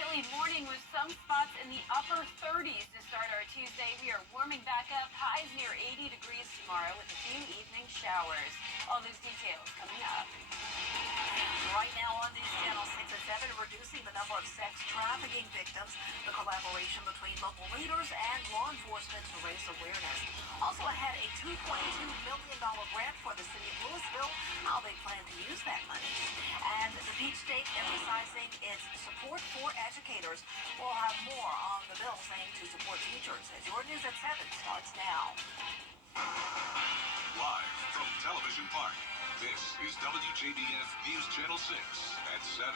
chilly morning with some spots in the upper 30s to start our Tuesday. We are warming back up, highs near 80 degrees tomorrow with a few evening showers. All those details coming up. Right now on News Channel 6 and 7, reducing the number of sex trafficking victims, the collaboration between local leaders and law enforcement to raise awareness. Also ahead, a $2.2 million grant for the city of Louisville, how they plan to use that money. And the Peach State emphasizing its support for educators. We'll have more on the bill saying to support teachers as your News at 7 starts now. Live from Television Park, this is WJBF News Channel 6 at 7.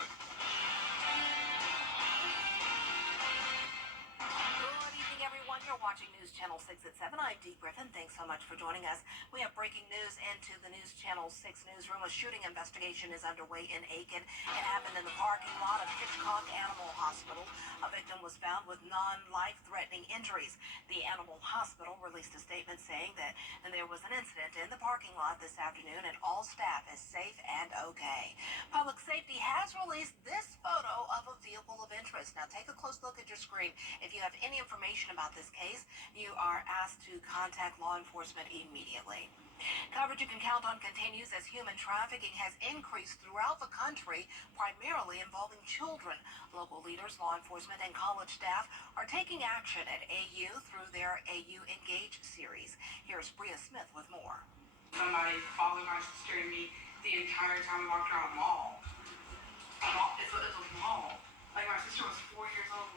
Good evening, everyone. You're watching News Channel 6 at 7. I'm Dee Griffin. Thanks so much for joining us. We have breaking news into the News Channel 6 newsroom. A shooting investigation is underway in Aiken. It happened in the parking lot of Hitchcock Animal Hospital. A victim was found with non-life-threatening injuries. The animal hospital released a statement saying that there was an incident in the parking lot this afternoon and all staff is safe and okay. Public Safety has released this photo of a vehicle of interest. Now take a close look at your screen. If you have any information about this case, you are asked to contact law enforcement immediately. Coverage you can count on continues as human trafficking has increased throughout the country, primarily involving children. Local leaders, law enforcement, and college staff are taking action at AU through their AU Engage series. Here's Bria Smith with more. Somebody followed my sister and me the entire time we walked around the mall. It's a mall. Like, my sister was 4 years old.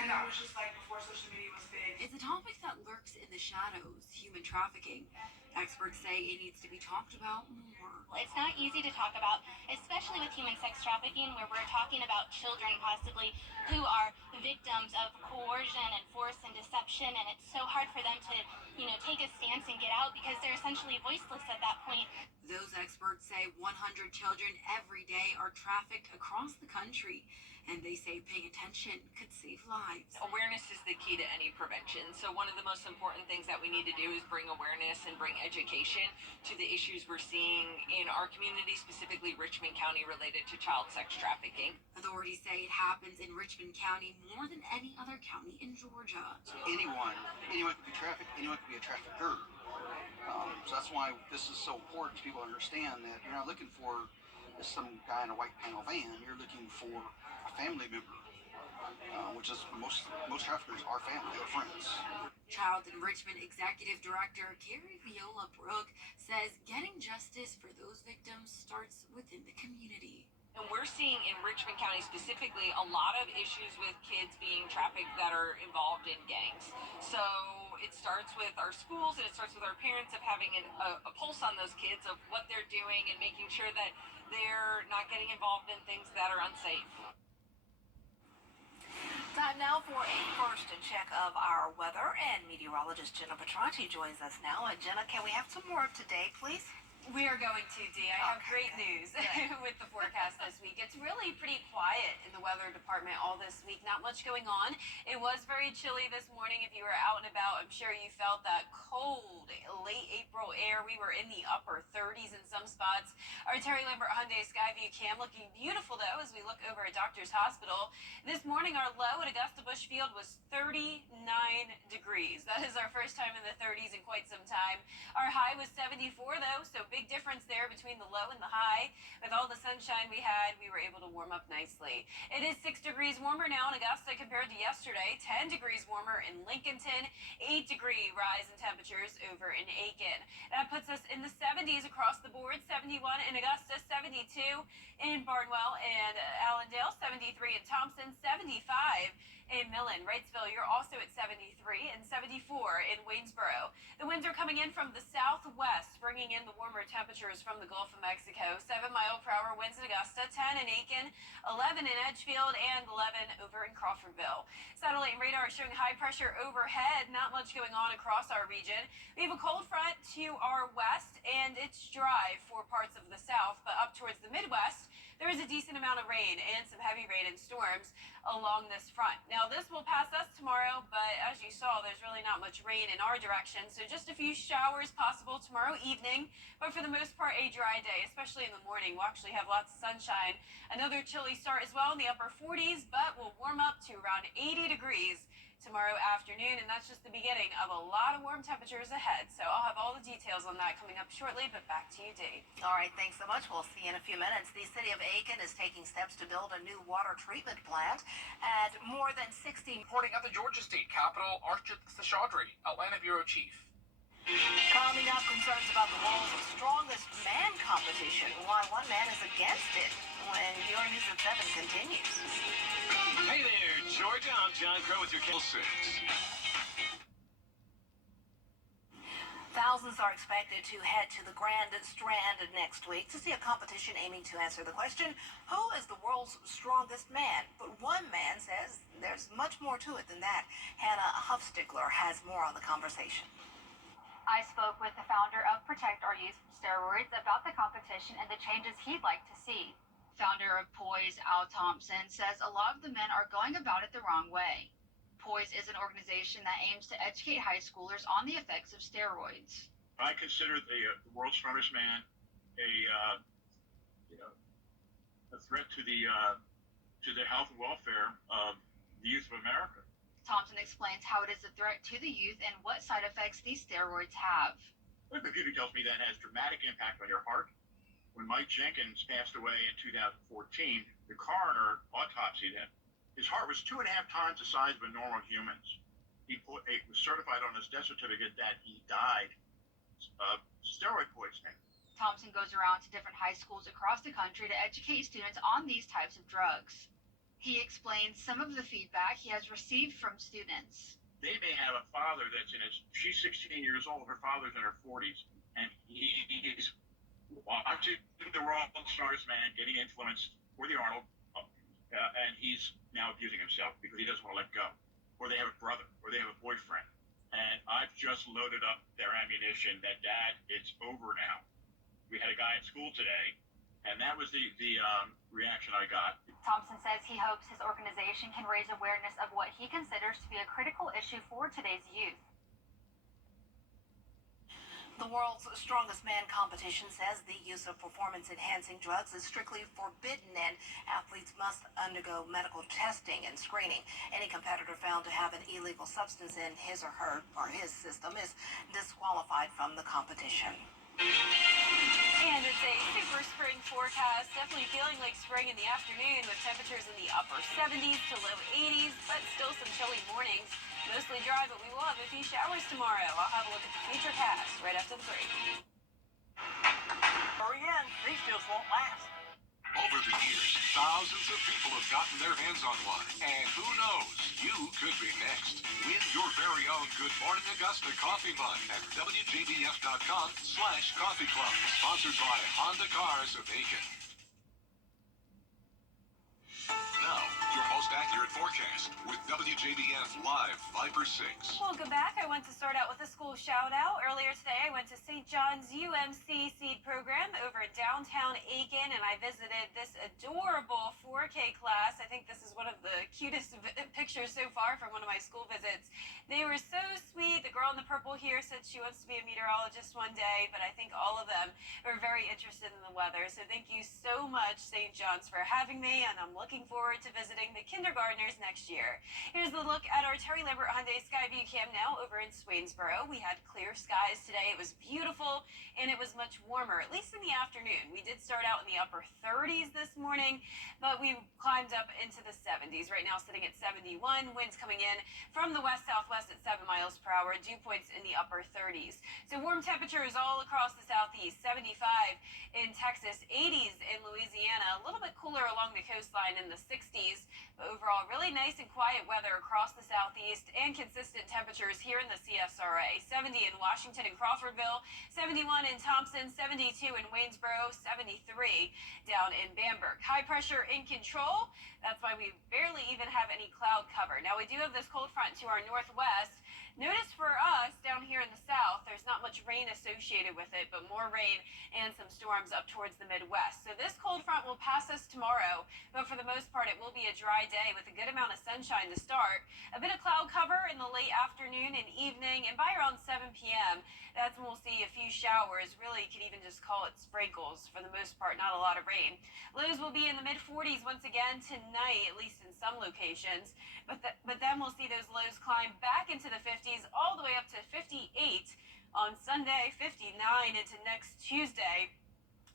And that was just like before social media was big. It's a topic that lurks in the shadows, human trafficking. Experts say it needs to be talked about more. It's not easy to talk about, especially with human sex trafficking, where we're talking about children possibly who are victims of coercion and force and deception, and it's so hard for them to, take a stance and get out because they're essentially voiceless at that point. Those experts say 100 children every day are trafficked across the country, and they say paying attention could save lives. Awareness is the key to any prevention. So one of the most important things that we need to do is bring awareness and bring education to the issues we're seeing in our community, specifically Richmond County, related to child sex trafficking. Authorities say it happens in Richmond County more than any other county in Georgia. Anyone could be trafficked, anyone could be a trafficker. So that's why this is so important. People understand that you're not looking for some guy in a white panel van. You're looking for a family member, which is most traffickers are family or friends. Child Enrichment Executive Director Carrie Viola Brooke says getting justice for those victims starts within the community. And we're seeing in Richmond County specifically a lot of issues with kids being trafficked that are involved in gangs. So it starts with our schools and it starts with our parents of having a pulse on those kids of what they're doing and making sure that they're not getting involved in things that are unsafe. Time now for a first check of our weather, and meteorologist Jenna Petracci joins us now. And Jenna, can we have some more of today, please? We are going to, Dee. I have great news with the forecast this week. It's really pretty quiet in the weather department all this week. Not much going on. It was very chilly this morning. If you were out and about, I'm sure you felt that cold, late April air. We were in the upper 30s in some spots. Our Terry Lambert Hyundai Skyview cam looking beautiful, though, as we look over at Doctor's Hospital. This morning, our low at Augusta Bush Field was 39 degrees. That is our first time in the 30s in quite some time. Our high was 74, though, so big difference there between the low and the high. With all the sunshine we had, we were able to warm up nicely. It is 6 degrees warmer now in Augusta compared to yesterday, 10 degrees warmer in Lincolnton, 8-degree rise in temperatures over in Aiken. That puts us in the 70s across the board, 71 in Augusta, 72 in Barnwell and Allendale, 73 in Thompson, 75 in Millen. Wrightsville, you're also at 73 and 74 in Waynesboro. The winds are coming in from the southwest, bringing in the warmer temperatures from the Gulf of Mexico. 7-mile-per-hour winds in Augusta, 10 in Aiken, 11 in Edgefield, and 11 over in Crawfordville. Satellite and radar showing high pressure overhead. Not much going on across our region. We have a cold front to our west, and it's dry for parts of the south, but up towards the Midwest, there is a decent amount of rain and some heavy rain and storms along this front. Now, this will pass us tomorrow, but as you saw, there's really not much rain in our direction, so just a few showers possible tomorrow evening, but for the most part, a dry day, especially in the morning. We'll actually have lots of sunshine. Another chilly start as well in the upper 40s, but we'll warm up to around 80 degrees tomorrow afternoon, and that's just the beginning of a lot of warm temperatures ahead. So I'll have all the details on that coming up shortly, but back to you, Dee. All right, thanks so much. We'll see you in a few minutes. The city of Aiken is taking steps to build a new water treatment plant at more than 60. Reporting at the Georgia State Capitol, Archit Seshadri, Atlanta Bureau Chief. Coming up, concerns about the world's strongest man competition. Why one man is against it when your News at 7 continues. Hey there, Georgia. I'm John Crow with your Channel 6. Thousands are expected to head to the Grand Strand next week to see a competition aiming to answer the question, who is the world's strongest man? But one man says there's much more to it than that. Hannah Huffstigler has more on the conversation. I spoke with the founder of Protect Our Youth from Steroids about the competition and the changes he'd like to see. Founder of Poise, Al Thompson, says a lot of the men are going about it the wrong way. Poise is an organization that aims to educate high schoolers on the effects of steroids. I consider the world's strongest man a threat to the health and welfare of the youth of America. Thompson explains how it is a threat to the youth and what side effects these steroids have. The computer tells me that has dramatic impact on your heart. When Mike Jenkins passed away in 2014, the coroner autopsied him. His heart was 2.5 times the size of a normal human's. He was certified on his death certificate that he died of steroid poisoning. Thompson goes around to different high schools across the country to educate students on these types of drugs. He explains some of the feedback he has received from students. They may have a father she's 16 years old, her father's in her 40s, and he's watching the world's strongest man getting influenced for the Arnold, and he's now abusing himself because he doesn't want to let go. Or they have a brother, or they have a boyfriend. And I've just loaded up their ammunition that, Dad, it's over now. We had a guy at school today, and that was the reaction I got. Thompson says he hopes his organization can raise awareness of what he considers to be a critical issue for today's youth. The world's strongest man competition says the use of performance-enhancing drugs is strictly forbidden and athletes must undergo medical testing and screening. Any competitor found to have an illegal substance in his or his system is disqualified from the competition. And it's a super spring forecast, definitely feeling like spring in the afternoon with temperatures in the upper 70s to low 80s, but still some chilly mornings. Mostly dry, but we will have a few showers tomorrow. I'll have a look at the futurecast right after the break. Hurry in, these deals won't last. Over the years, thousands of people have gotten their hands on one. And who knows, you could be next. Win your very own Good Morning Augusta coffee mug at WJBF.com/coffee club. Sponsored by Honda Cars of Aiken. Now, your most accurate forecast with WJBF Live Viper 6. Welcome back. I want to start out with a school shout out. Earlier today, I went to St. John's UMC Seed Program over in downtown Aiken, and I visited this adorable 4K class. I think this is one of the cutest pictures so far from one of my school visits. They were so sweet. The girl in the purple here said she wants to be a meteorologist one day, but I think all of them are very interested in the weather. So thank you so much, St. John's, for having me, and I'm looking forward to visiting the kindergartners next year. Here's the look at our Terry Lambert Hyundai Skyview Cam now over in Swainsboro. We had clear skies today. It was beautiful, and it was much warmer, at least in the afternoon. We did start out in the upper 30s this morning, but we climbed up into the 70s. Right now sitting at 71. Winds coming in from the west-southwest at 7 miles per hour. Dew points in the upper 30s. So warm temperatures all across the southeast. 75 in Texas, 80s in Louisiana. A little bit cooler along the coastline in the 60s. But overall, really nice and quiet weather across the southeast and consistent temperatures here in the CSRA. 70 in Washington and Crawfordville, 71 in Thompson, 72 in Waynesboro, 73 down in Bamberg. High pressure in control. That's why we barely even have any cloud cover. Now, we do have this cold front to our northwest. Notice for us down here in the south, there's not much rain associated with it, but more rain and some storms up towards the Midwest. So this cold front will pass us tomorrow, but for the most part, it will be a dry day with a good amount of sunshine to start. A bit of cloud cover in the late afternoon and evening, and by around 7 p.m., that's when we'll see a few showers. Really, you could even just call it sprinkles. For the most part, not a lot of rain. Lows will be in the mid-40s once again tonight, at least in some locations. But then we'll see those lows climb back into the 50s all the way up to 58 on Sunday, 59 into next Tuesday.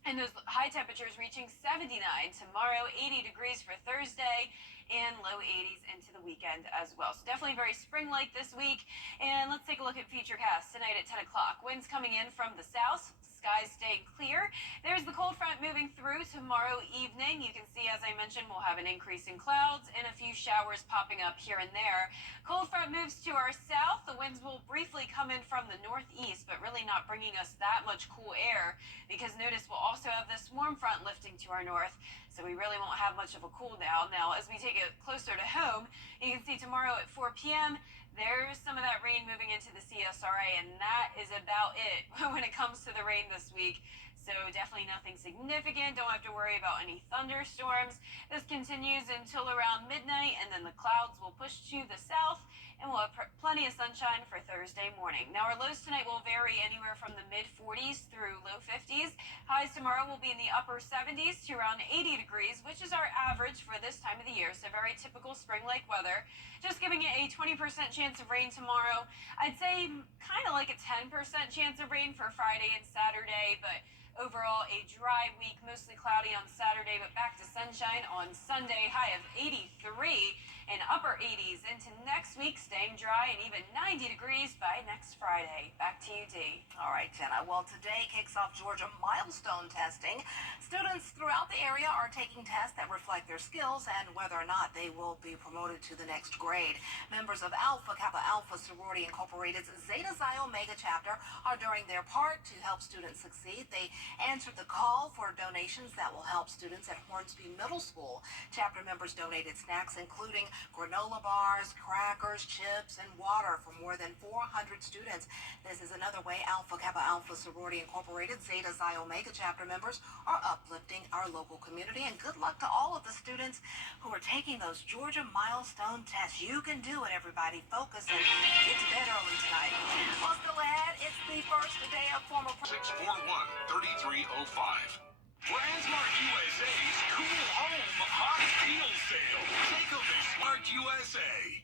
And those high temperatures reaching 79 tomorrow, 80 degrees for Thursday, and low 80s into the weekend as well. So definitely very spring-like this week. And let's take a look at Futurecast tonight at 10 o'clock. Winds coming in from the south. Skies staying clear. There's the cold front moving through tomorrow evening. You can see, as I mentioned, we'll have an increase in clouds and a few showers popping up here and there. Cold front moves to our south. The winds will briefly come in from the northeast, but really not bringing us that much cool air, because notice we'll also have this warm front lifting to our north, so we really won't have much of a cool down. Now, as we take it closer to home, you can see tomorrow at 4 p.m., there's some of that rain moving into the CSRA, and that is about it when it comes to the rain this week. So definitely nothing significant. Don't have to worry about any thunderstorms. This continues until around midnight, and then the clouds will push to the south, and we'll have plenty of sunshine for Thursday morning. Now, our lows tonight will vary anywhere from the mid-40s through low 50s. Highs tomorrow will be in the upper 70s to around 80 degrees, which is our average for this time of the year, so very typical spring-like weather. Just giving it a 20% chance of rain tomorrow. I'd say kind of like a 10% chance of rain for Friday and Saturday, but overall, a dry week, mostly cloudy on Saturday, but back to sunshine on Sunday. High of 83 and upper 80s into next week, staying dry and even 90 degrees by next Friday. Back to you, Dee. All right, Jenna. Well, today kicks off Georgia milestone testing. Students throughout the area are taking tests that reflect their skills and whether or not they will be promoted to the next grade. Members of Alpha Kappa Alpha Sorority Incorporated's Zeta Xi Omega chapter are doing their part to help students succeed. They answered the call for donations that will help students at Hornsby Middle School. Chapter members donated snacks including granola bars, crackers, chips, and water for more than 400 students. This is another way Alpha Kappa Alpha Sorority Incorporated Zeta Xi Omega chapter members are uplifting our local community. And good luck to all of the students who are taking those Georgia milestone tests. You can do it, everybody. Focus and get to bed early tonight. Well, still ahead, it's the first day of former 641-3305. Transmart USA's Cool Home Hot Deal Sale. Take a Smart USA.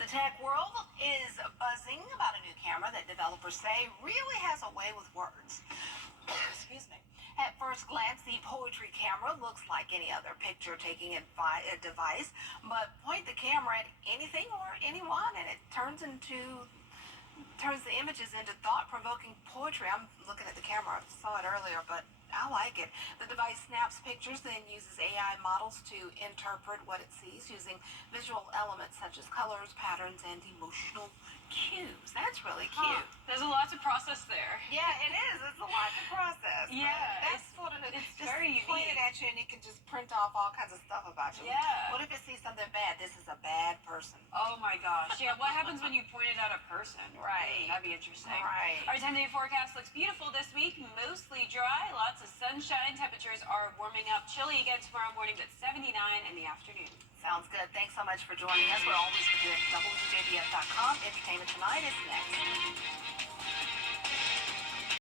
The tech world is buzzing about a new camera that developers say really has a way with words. Excuse me. At first glance, the poetry camera looks like any other picture-taking device, but point the camera at anything or anyone, and it turns the images into thought-provoking poetry. I'm looking at the camera. I saw it earlier, but I like it. The device snaps pictures, then uses AI models to interpret what it sees using visual elements such as colors, patterns, and emotional cues. That's really cute. There's a lot to process there. Yeah, it is. It's a lot to process. Yeah, That's sort of it's just very point it unique. at you and it can just print off all kinds of stuff about you. Yeah. What if it sees something bad? This is a bad person. Oh my gosh. Yeah, what happens when you point it at a person? Right. That'd be interesting. Right. Our 10-day forecast looks beautiful this week. Mostly dry, lots of sunshine. Temperatures are warming up. Chilly again tomorrow morning, but 79 in the afternoon. Sounds good. Thanks so much for joining us. We're always with you at WJBF.com. Entertainment Tonight is next.